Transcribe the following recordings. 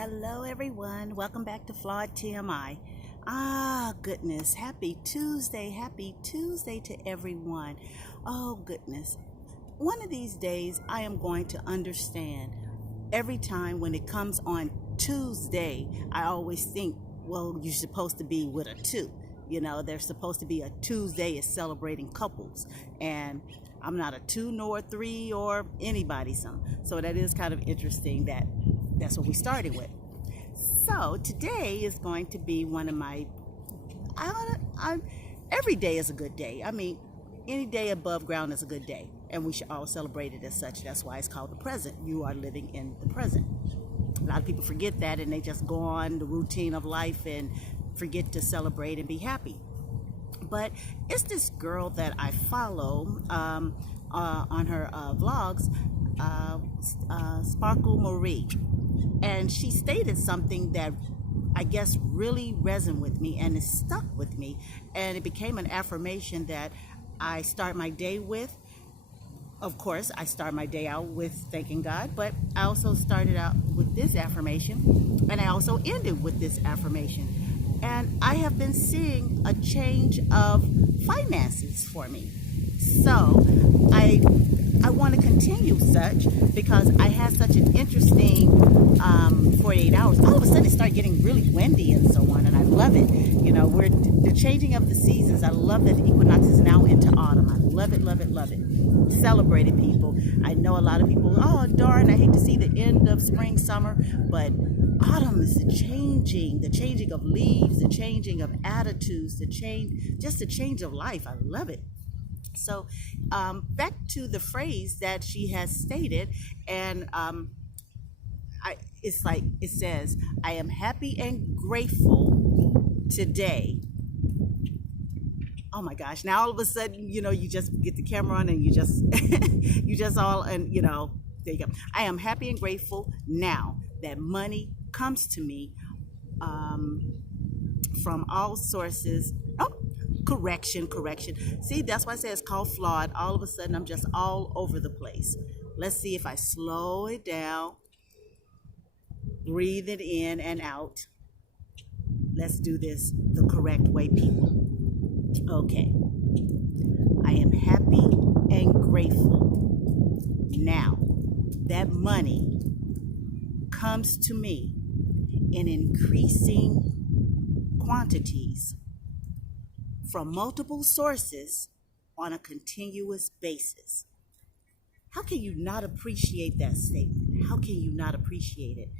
Hello everyone, welcome back to Flawed TMI. Goodness, happy Tuesday to everyone. Oh goodness, one of these days I am going to understand. Every time when it comes on Tuesday, I always think, well, you're supposed to be with a two. There's supposed to be a Tuesday is celebrating couples, and I'm not a two nor a three or anybody some. So that is kind of interesting that's what we started with. So today is going to be one of my, every day is a good day. I mean, any day above ground is a good day, and we should all celebrate it as such. That's why it's called the present. You are living in the present. A lot of people forget that, and they just go on the routine of life and forget to celebrate and be happy. But it's this girl that I follow on her vlogs, Sparkle Marie. And she stated something that I guess really resonated with me and it stuck with me. And it became an affirmation that I start my day with. Of course, I start my day out with thanking God, but I also started out with this affirmation, and I also ended with this affirmation. And I have been seeing a change of finances for me. So I want to continue such because I had such an interesting 48 hours. All of a sudden it started getting really windy and so on, and I love it. We're the changing of the seasons. I love that the equinox is now into autumn. I love it, love it, love it. Celebrate it, people. I know a lot of people, oh darn, I hate to see the end of spring, summer, but autumn is the changing of leaves, the changing of attitudes, the change of life. I love it. So back to the phrase that she has stated, and it's like it says, I am happy and grateful today. Oh my gosh, now all of a sudden, you just get the camera on and you just there you go. I am happy and grateful now that money comes to me from all sources. Oh, correction. See, that's why I say it's called flawed. All of a sudden, I'm just all over the place. Let's see if I slow it down, breathe it in and out. Let's do this the correct way, people. Okay. I am happy and grateful now that money comes to me in increasing quantities from multiple sources on a continuous basis. How can you not appreciate that statement? How can you not appreciate it?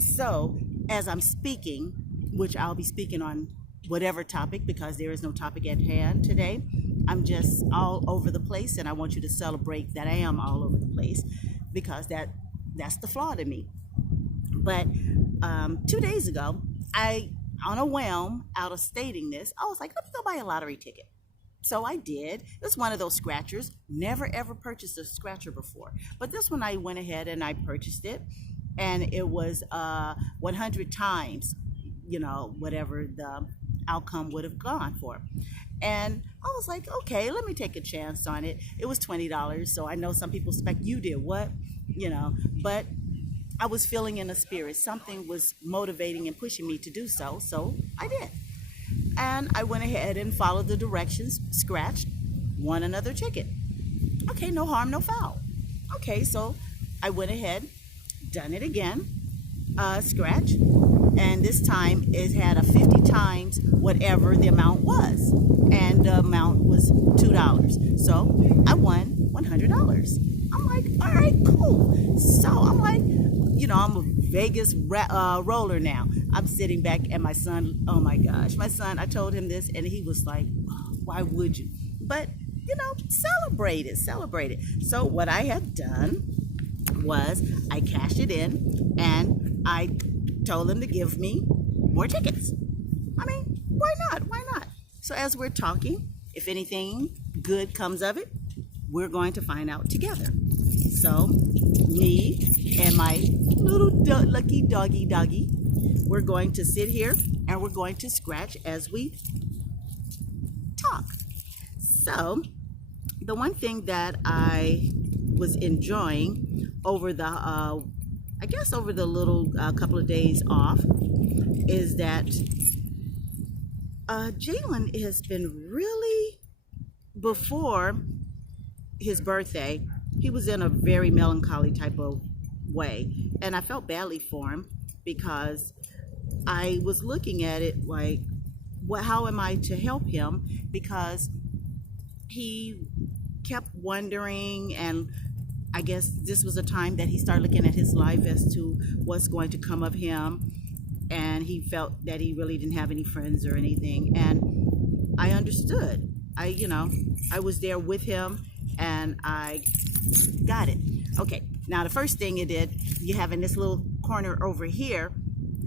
So as I'm speaking, which I'll be speaking on whatever topic because there is no topic at hand today, I'm just all over the place, and I want you to celebrate that I am all over the place because that's the flaw in me. But 2 days ago, on a whim, out of stating this, I was like, let me go buy a lottery ticket. So I did. It was one of those scratchers. Never ever purchased a scratcher before. But this one I went ahead and I purchased it. And it was 100 times, whatever the outcome would have gone for. And I was like, okay, let me take a chance on it. It was $20. So I know some people expect, you did what? But I was feeling in a spirit. Something was motivating and pushing me to do so. So I did. And I went ahead and followed the directions, scratched, won another ticket. Okay, no harm, no foul. Okay, so I went ahead, done it again, scratch. And this time it had a 50 times whatever the amount was. And the amount was $2. So I won $100. I'm like, all right, cool. So I'm like, I'm a Vegas roller now. I'm sitting back and my son, oh my gosh, I told him this and he was like, oh, why would you? But, celebrate it. So what I had done was I cashed it in and I told him to give me more tickets. I mean, why not? So as we're talking, if anything good comes of it, we're going to find out together. So me and my little lucky doggy, we're going to sit here and we're going to scratch as we talk. So the one thing that I was enjoying over the I guess over the little couple of days off, is that Jalen has been really, before his birthday, he was in a very melancholy type of way. And I felt badly for him because I was looking at it like, how am I to help him? Because he kept wondering, and I guess this was a time that he started looking at his life as to what's going to come of him. And he felt that he really didn't have any friends or anything. And I understood. I was there with him, and I got it. Okay, now the first thing it did, you have in this little corner over here,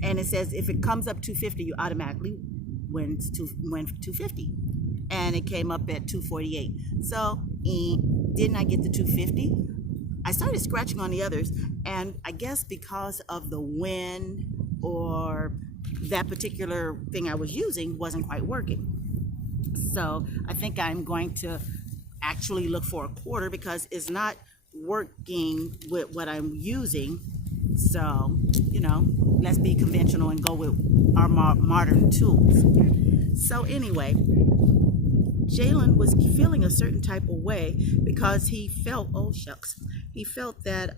and it says if it comes up 250, you automatically win 250. And it came up at 248. So didn't I get the 250? I started scratching on the others, and I guess because of the wind or that particular thing I was using wasn't quite working. So I think I'm going to actually look for a quarter because it's not working with what I'm using. So, let's be conventional and go with our modern tools. So anyway, Jalen was feeling a certain type of way because he felt, he felt that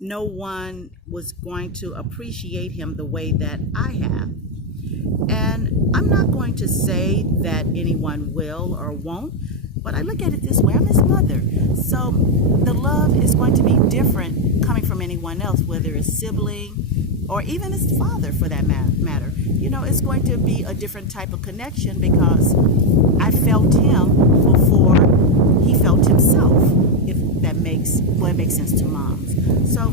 no one was going to appreciate him the way that I have. And I'm not going to say that anyone will or won't, but I look at it this way. I'm his mother. So the love is going to be different coming from anyone else, whether it's sibling or even his father for that matter. It's going to be a different type of connection because I felt him before he felt himself, if that makes sense to moms. So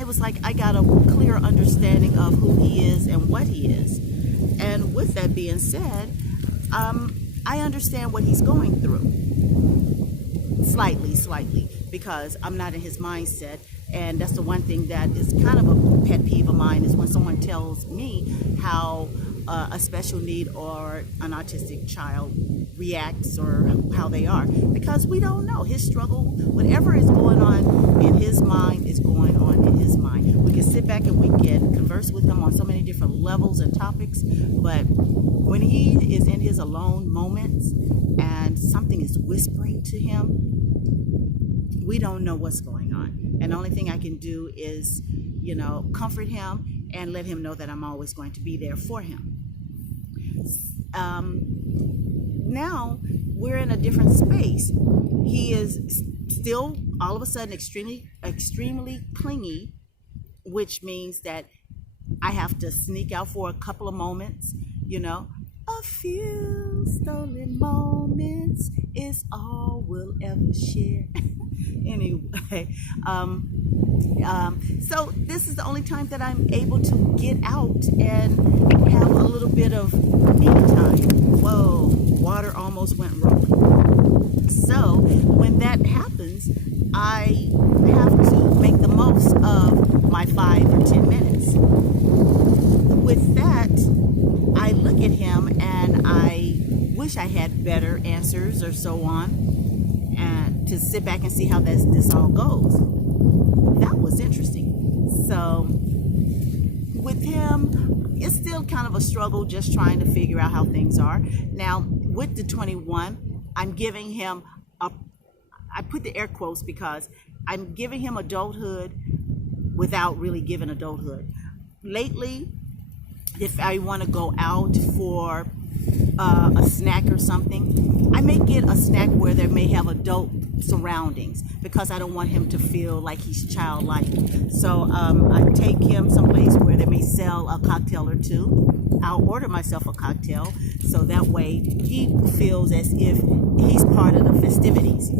it was like I got a clear understanding of who he is and what he is. And with that being said, I understand what he's going through. Slightly, because I'm not in his mindset. And that's the one thing that is kind of a pet peeve of mine is when someone tells me how a special need or an autistic child reacts or how they are, because we don't know his struggle. Whatever is going on in his mind is going on in his mind. We can sit back and we can converse with him on so many different levels and topics, but when he is in his alone moments and something is whispering to him, we don't know what's going on. And the only thing I can do is, comfort him and let him know that I'm always going to be there for him. Now we're in a different space. He is still all of a sudden extremely clingy, which means that I have to sneak out for a couple of moments, a few stolen moments is all we'll ever share. Anyway, so this is the only time that I'm able to get out and have a little bit of me time. Whoa, water almost went rogue. So when that happens, I have to make the most of my 5 or 10 minutes. With that, I look at him and I wish I had better answers or so on, and to sit back and see how this all goes. That was interesting. So with him, it's still kind of a struggle just trying to figure out how things are. Now with the 21, I'm giving him I put the air quotes because I'm giving him adulthood without really giving adulthood. Lately, if I want to go out for a snack or something, I may get a snack where there may have adult surroundings because I don't want him to feel like he's childlike. So I take him someplace where they may sell a cocktail or two. I'll order myself a cocktail so that way he feels as if he's part of the festivities.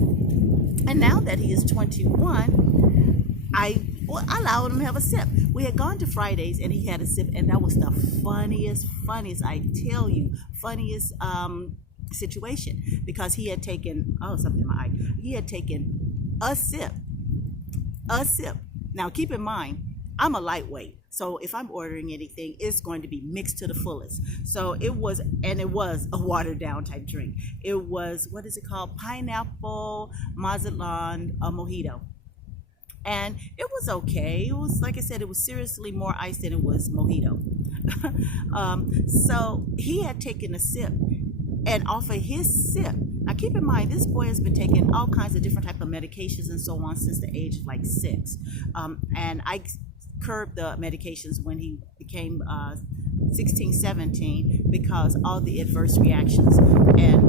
And now that he is 21, I allowed him to have a sip. We had gone to Fridays and he had a sip, and that was the funniest, I tell you, funniest situation, because he had taken, something in my eye. He had taken a sip. Now keep in mind, I'm a lightweight. So if I'm ordering anything, it's going to be mixed to the fullest. So it was a watered down type drink. It was, what is it called? Pineapple Mazatlan mojito. And it was okay. It was, like I said, it was seriously more ice than it was mojito. So he had taken a sip, and off of his sip, now keep in mind this boy has been taking all kinds of different type of medications and so on since the age of like 6, and I curbed the medications when he became 16, 17 because all the adverse reactions, and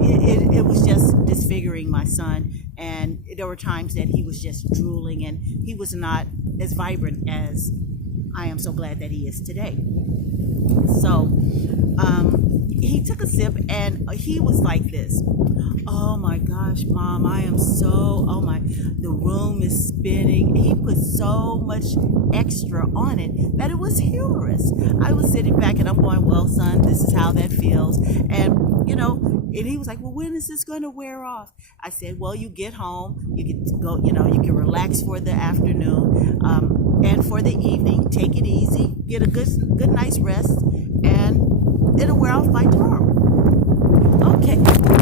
it was just disfiguring my son. And there were times that he was just drooling, and he was not as vibrant as I am so glad that he is today. So he took a sip, and he was like this. Oh my gosh, Mom, I am so, oh my, the room is spinning. He put so much extra on it that it was humorous. I was sitting back and I'm going, well, son, this is how that feels. And, and he was like, well, when is this going to wear off? I said, well, you get home, you can go, you can relax for the afternoon, and for the evening, take it easy, get a good night's rest, and it'll wear off by tomorrow. Okay.